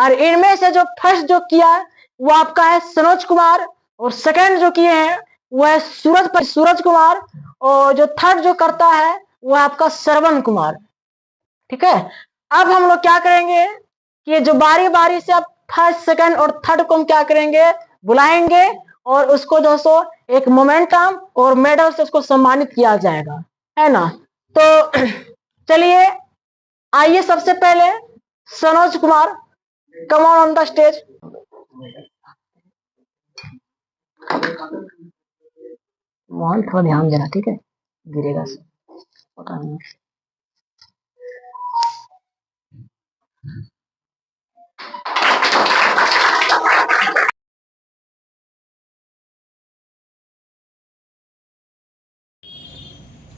और इनमें से जो फर्स्ट जो किया वो आपका है सनोज कुमार, और सेकंड जो किए हैं वो है सूरज कुमार, और जो थर्ड जो करता है वो आपका श्रवण कुमार। ठीक है, अब हम लोग क्या करेंगे कि जो बारी बारी से आप फर्स्ट सेकंड और थर्ड को हम क्या करेंगे, बुलाएंगे, और उसको जो सो एक मोमेंटम और मेडल से उसको सम्मानित किया जाएगा, है ना। तो चलिए आइए, सबसे पहले Sanoj Kumar, come on the stage. Mohan थोड़ा ध्यान देना, ठीक है, गिरेगा से पता नहीं।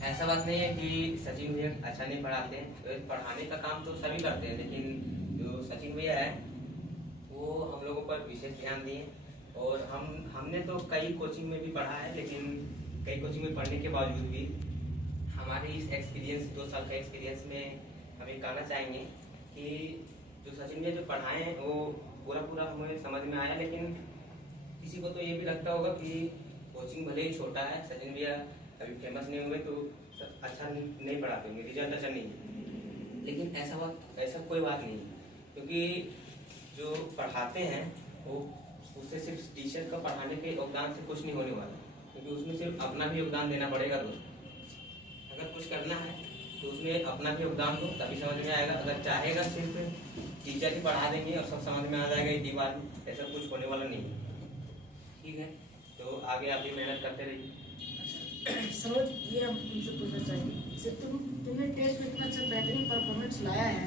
ऐसा बात नहीं है कि सचिन भैया अच्छा नहीं पढ़ाते हैं, तो पढ़ाने का काम तो सभी करते हैं, लेकिन जो सचिन भैया है वो हम लोगों पर विशेष ध्यान दिए। और हमने तो कई कोचिंग में भी पढ़ा है, लेकिन कई कोचिंग में पढ़ने के बावजूद भी हमारे इस एक्सपीरियंस 2 साल का एक्सपीरियंस में हम ये कहना चाहेंगे कि जो सचिन भैया जो पढ़ाए हैं वो पूरा हमें समझ में आया। लेकिन किसी को तो ये भी लगता होगा कि कोचिंग भले ही छोटा है, सचिन भैया अभी फेमस नहीं हुए तो अच्छा नहीं पढ़ा पाएंगे, रिजल्ट अच्छा नहीं। लेकिन ऐसा कोई बात नहीं, क्योंकि जो पढ़ाते हैं वो उससे सिर्फ टीचर का पढ़ाने के योगदान से कुछ नहीं होने वाला, क्योंकि उसमें सिर्फ अपना भी योगदान देना पड़ेगा। दोस्त अगर कुछ करना है तो उसमें अपना भी योगदान दो, तभी समझ में आएगा। अगर चाहेगा सिर्फ टीचर ही पढ़ा देंगे और सब समझ में आ जाएगा एक ही बार, ऐसा कुछ होने वाला नहीं है। ठीक है, तो आगे आप भी मेहनत करते रहिए। सरोज, ये हम तुमसे पूछना चाहिए, तुमने टेस्ट में इतना अच्छा बेहतरीन परफॉर्मेंस लाया है,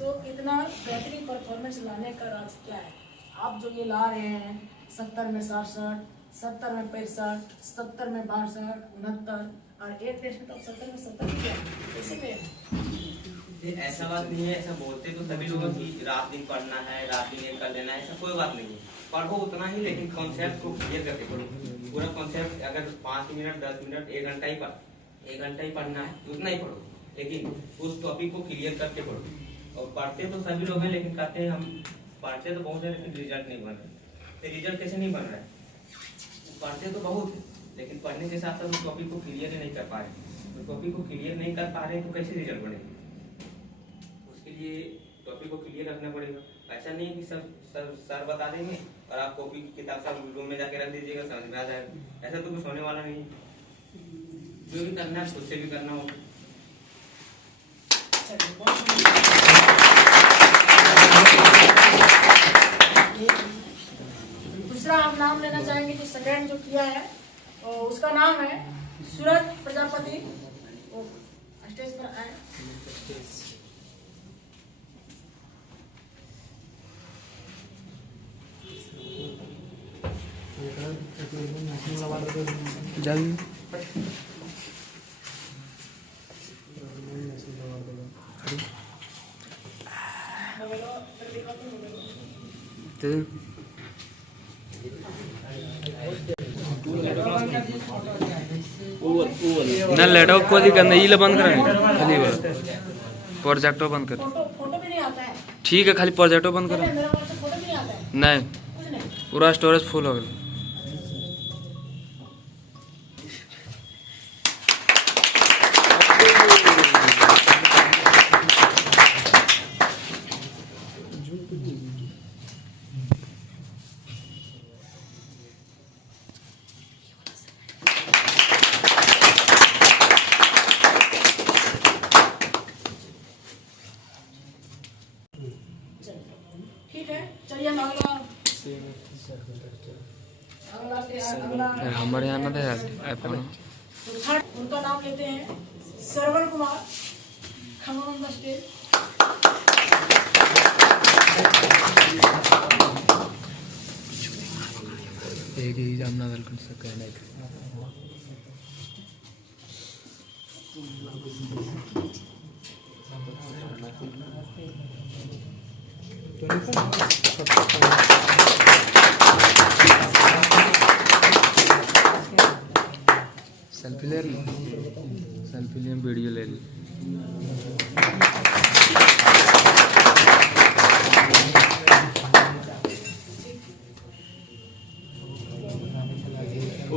तो इतना बेहतरीन परफॉर्मेंस लाने का राज क्या है? आप जो ये ला रहे हैं 70 में 67, 70 में 65, 70 में 62, 69, और एक टेस्ट में तो 70 में 70 किया, कैसे पे? ऐसा बात नहीं है, ऐसा बोलते तो सभी लोगों की रात दिन पढ़ना है, रात दिन ये कर लेना है, ऐसा कोई बात नहीं है। पढ़ो उतना ही, लेकिन कॉन्सेप्ट को क्लियर करके पढ़ो। पूरा कॉन्सेप्ट अगर 5 मिनट 10 मिनट 1 घंटा ही पढ़ना है उतना ही पढ़ो, लेकिन उस टॉपिक को क्लियर करके पढ़ो। और पढ़ते तो सभी लोग हैं, लेकिन कहते हैं हम पढ़ते तो बहुत है लेकिन रिजल्ट नहीं बन रहा है। रिजल्ट कैसे नहीं बन रहा है? पढ़ते तो बहुत है, लेकिन पढ़ने के साथ साथ उस टॉपिक को क्लियर नहीं कर पा रहे। तो टॉपिक को क्लियर नहीं कर पा रहे तो कैसे रिजल्ट बढ़ेगा? उसके लिए टॉपिक को क्लियर रखना पड़ेगा। ऐसा नहीं कि सर बता देंगे और आप कॉपी किताब सब रूम में जाके रख दीजिएगा, समझ में आ जाएगा। ऐसा तो कुछ होने वाला नहीं। जो भी करना है खुद से भी करना होगा। दूसरा आप नाम लेना चाहेंगे जो सेकंड जो किया है, और उसका नाम है सूरज प्रजापति। स्टेज पर आए। जल्दी ना लैपटॉप को करना ये बंद करें खाली प्रोजेक्टर बंद कर। फोटो भी नहीं आता है। ठीक है, खाली प्रोजेक्टर बंद करें। मेरा फोटो भी नहीं आता है। नहीं, पूरा स्टोरेज फुल हो गया। ठीक है, चलिए हम अगला हमारे यहाँ ना आईफोन तो थर्ड उनका नाम लेते हैं Shravan Kumar. come on the stage। एक ही जामना दल कर सकते हैं। सेल्फी ले ली, सेल्फी लिए वीडियो ले ली।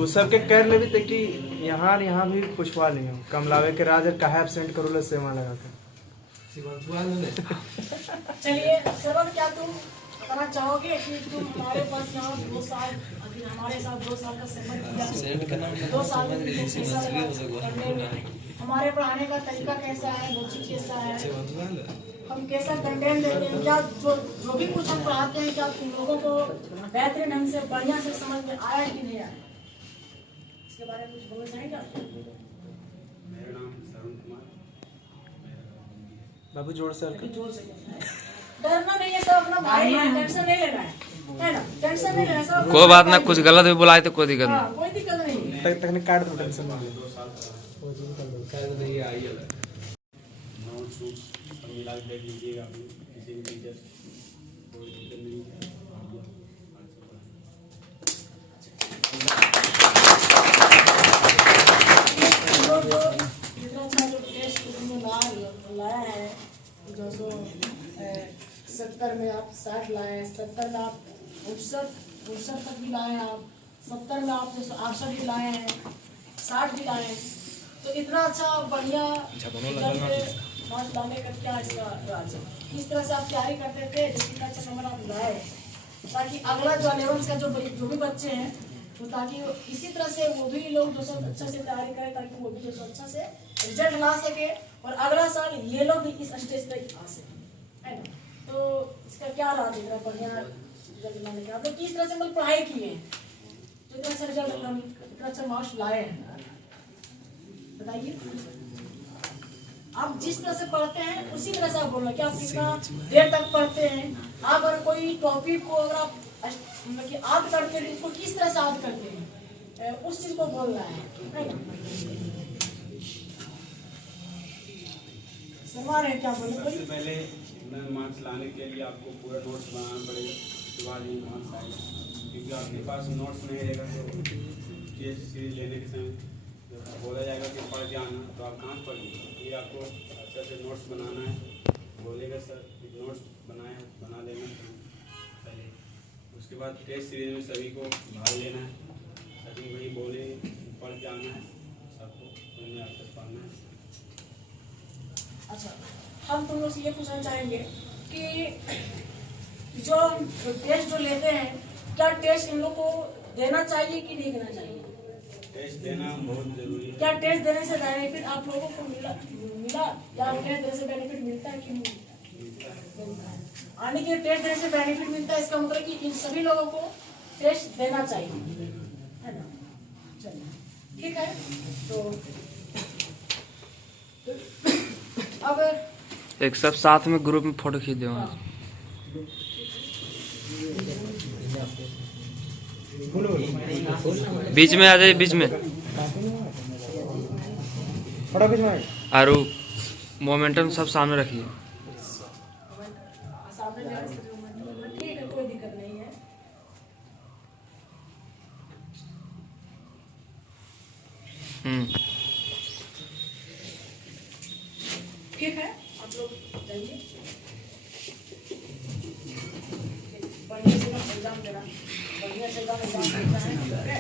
सबके कर ले भी कि यहाँ भी पुछवा नहीं हो कम लावे के राज काहे एब्सेंट करो ले सेवा लगा कर। चलिए सरवन, क्या तुम बताना चाहोगे कि तुम हमारे पास यहाँ 2 साल अभी हमारे साथ 2 साल का समय किया, 2 साल में कैसा लगा करने में, हमारे पढ़ाने का तरीका कैसा है, रुचि कैसा है, हम कैसा कंटेंट देते हैं, क्या जो भी कुछ हम पढ़ाते हैं क्या तुम लोगों को बेहतरीन ढंग से बढ़िया से समझ में आया कि नहीं आया, इसके बारे में कुछ बोलना चाहेंगे? मेरा नाम सरुण कुमार। बाबू जोर से जोर से डरना नहीं है, सब अपना भाई है, टेंशन नहीं लेना है ना, टेंशन नहीं लेना सब। कोई बात ना, कुछ गलत भी बुलाए तो कोई दिक्कत नहीं। कोई दिक्कत नहीं। तकनीक काट दो, टेंशन नहीं ले। नोट्स सब मिला के देख लीजिएगा आप लोग, किसी भी टीचर कोई दिक्कत नहीं है। जितना अच्छा जो टेस्ट तुमने लाया है, जो 70 में आप 60 लाए हैं, 70 में आप 59 तक भी लाए हैं, आप 70 में आप 68 भी लाए हैं, 60 भी लाए हैं, तो इतना अच्छा बढ़िया मार्क्स लाने का क्या इसका राज है? किस तरह से आप तैयारी करते थे जितना अच्छा नंबर आप लाए, ताकि अगला जो 11th का जो भी बच्चे हैं तो ताकि इसी तरह से वो भी लोग जो सब अच्छा से तैयारी करें, ताकि वो भी जो सब अच्छा से रिजल्ट ला सके और अगला साल ये लोग भी इस स्टेज तक आ सके, है ना? तो इसका क्या राज है इतना बढ़िया रिजल्ट लाने का? आप लोग किस तरह से मतलब पढ़ाई किए हैं जो इतना अच्छा रिजल्ट इतना अच्छा मार्क्स लाए हैं, बताइए। आप जिस तरह से पढ़ते हैं उसी तरह से आप बोलना कि आप कितना देर तक पढ़ते हैं। आप अगर कोई टॉपिक को अगर आप मतलब याद करते हैं उसको किस तरह से याद करते हैं, उस चीज को बोलना है ना? समझ रहे हैं क्या बोले? सबसे पहले मार्क्स लाने के लिए आपको पूरा नोट्स बनाना पड़ेगा, उसके बाद ही मार्क्स आएगा, क्योंकि आपके पास नोट्स नहीं रहेगा तो टेस्ट सीरीज लेने के समय जब बोला जाएगा कि पढ़ के आना तो आप कहाँ पढ़ेंगे? ये आपको अच्छे से नोट्स बनाना है, बोलेगा सर नोट्स बना लेना पहले, उसके बाद टेस्ट सीरीज में सभी को भाग लेना है, सभी वही बोले पढ़ के आना है, सबको उनमें आपको पढ़ना है। अच्छा, हम तुम लोग से ये पूछना चाहेंगे कि जो टेस्ट जो लेते हैं क्या टेस्ट इन लोग को देना चाहिए कि नहीं देना चाहिए? टेस्ट देना बहुत जरूरी है। क्या टेस्ट देने से बेनिफिट आप लोगों को मिला या टेस्ट देने से बेनिफिट मिलता है कि नहीं मिलता है? आने के टेस्ट देने से बेनिफिट मिलता है, इसका मतलब कि इन सभी लोगों को टेस्ट देना चाहिए, है ना? चलिए ठीक है, तो अब एक सब साथ में ग्रुप में फोटो खींच दो। बीच में आ जाए, बीच में फोटो खिंचवाएं और मोमेंटम सब सामने रखिए। सामने जाने से ठीक है, कोई दिक्कत नहीं है। ठीक है, आप लोग जाइए, बढ़िया से एग्जाम देना, बढ़िया से एग्जाम देना है।